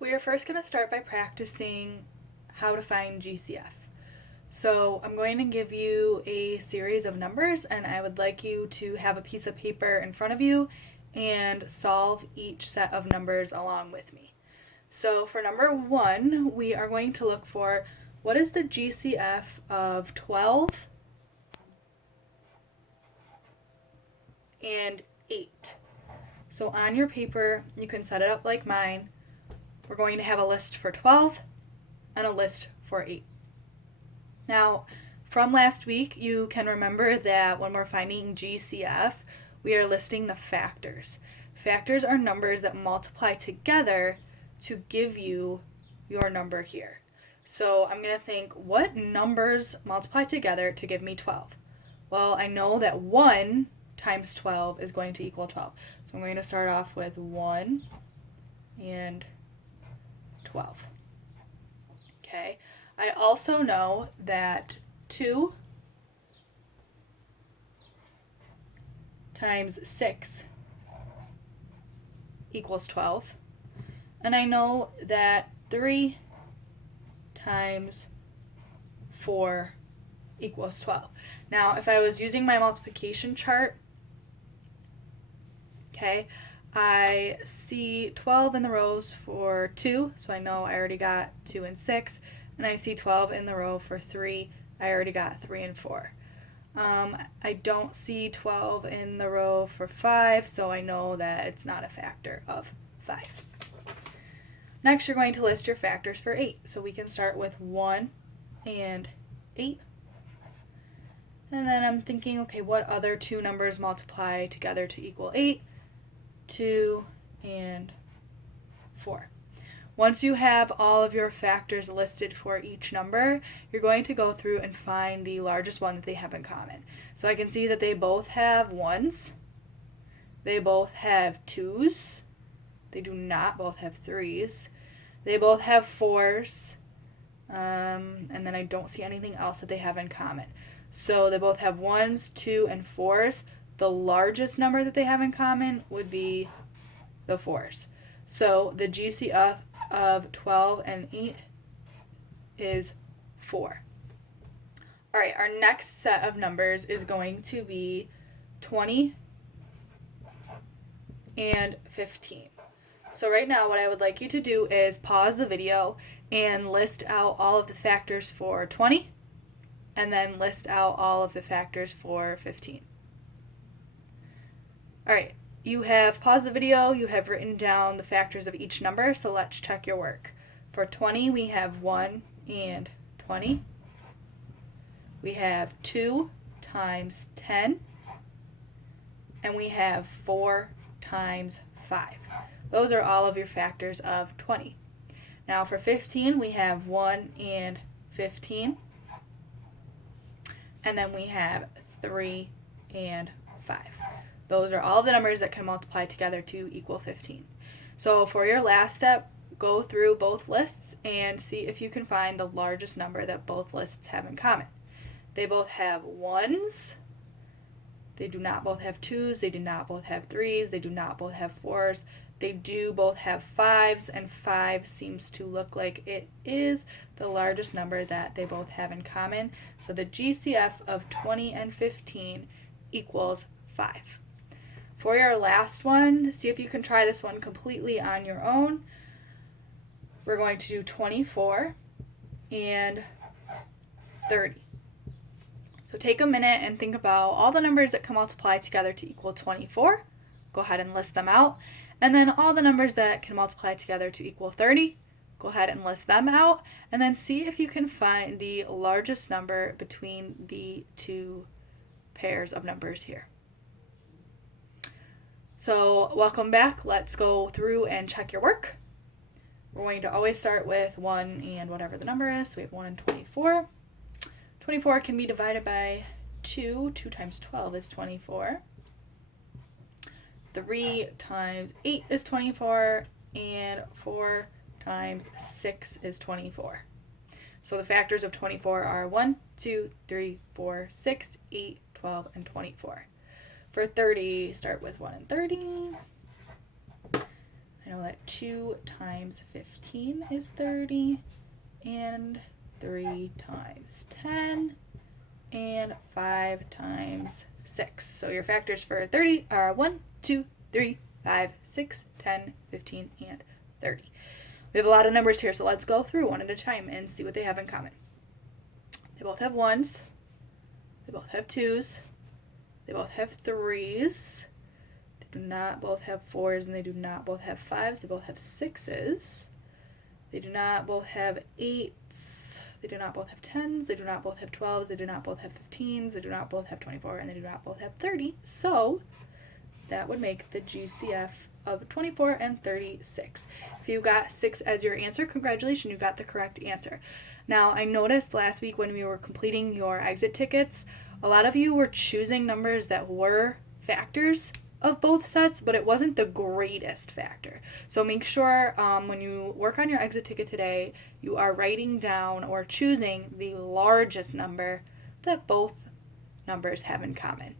We are first going to start by practicing how to find GCF. So I'm going to give you a series of numbers, and I would like you to have a piece of paper in front of you and solve each set of numbers along with me. So for number 1, we are going to look for what is the GCF of 12 and 8. So on your paper, you can set it up like mine. We're going to have a list for 12 and a list for 8. Now, from last week, you can remember that when we're finding GCF, we are listing the factors. Factors are numbers that multiply together to give you your number here. So I'm going to think, what numbers multiply together to give me 12? Well, I know that 1 times 12 is going to equal 12. So I'm going to start off with 1 and 12. Okay. I also know that 2 times 6 equals 12. And I know that 3 times 4 equals 12. Now, if I was using my multiplication chart, okay, I see 12 in the rows for 2, so I know I already got 2 and 6. And I see 12 in the row for 3. I already got 3 and 4. I don't see 12 in the row for 5, so I know that it's not a factor of 5. Next, you're going to list your factors for 8. So we can start with 1 and 8. And then I'm thinking, okay, what other two numbers multiply together to equal 8? 2 and 4. Once you have all of your factors listed for each number, you're going to go through and find the largest one that they have in common. So I can see that they both have 1s. They both have 2s. They do not both have 3s. They both have 4s. And then I don't see anything else that they have in common. So they both have 1s, 2, and 4s. The largest number that they have in common would be the 4s. So the GCF of 12 and 8 is 4. All right, our next set of numbers is going to be 20 and 15. So right now what I would like you to do is pause the video and list out all of the factors for 20 and then list out all of the factors for 15. All right. You have paused the video, you have written down the factors of each number, so let's check your work. For 20, we have 1 and 20. We have 2 times 10. And we have 4 times 5. Those are all of your factors of 20. Now for 15, we have 1 and 15. And then we have 3 and 5. Those are all the numbers that can multiply together to equal 15. So for your last step, go through both lists and see if you can find the largest number that both lists have in common. They both have 1s. They do not both have 2s. They do not both have 3s. They do not both have 4s. They do both have 5s, and 5 seems to look like it is the largest number that they both have in common. So the GCF of 20 and 15 equals 5. For your last one, see if you can try this one completely on your own. We're going to do 24 and 30. So take a minute and think about all the numbers that can multiply together to equal 24. Go ahead and list them out. And then all the numbers that can multiply together to equal 30. Go ahead and list them out. And then see if you can find the largest number between the two pairs of numbers here. So welcome back. Let's go through and check your work. We're going to always start with 1 and whatever the number is. So we have 1 and 24. 24 can be divided by 2. 2 times 12 is 24. 3 times 8 is 24. And 4 times 6 is 24. So the factors of 24 are 1, 2, 3, 4, 6, 8, 12, and 24. For 30, start with 1 and 30. I know that 2 times 15 is 30, and 3 times 10, and 5 times 6. So your factors for 30 are 1, 2, 3, 5, 6, 10, 15, and 30. We have a lot of numbers here, so let's go through one at a time and see what they have in common. They both have 1s, they both have 2s, they both have 3s, they do not both have 4s, and they do not both have 5s, they both have 6s, they do not both have 8s, they do not both have 10s, they do not both have 12s, they do not both have 15s, they do not both have 24, and they do not both have 30, so that would make the GCF of 24 and 36. If you got 6 as your answer, congratulations, you got the correct answer. Now, I noticed last week when we were completing your exit tickets, a lot of you were choosing numbers that were factors of both sets, but it wasn't the greatest factor. So make sure when you work on your exit ticket today, you are writing down or choosing the largest number that both numbers have in common.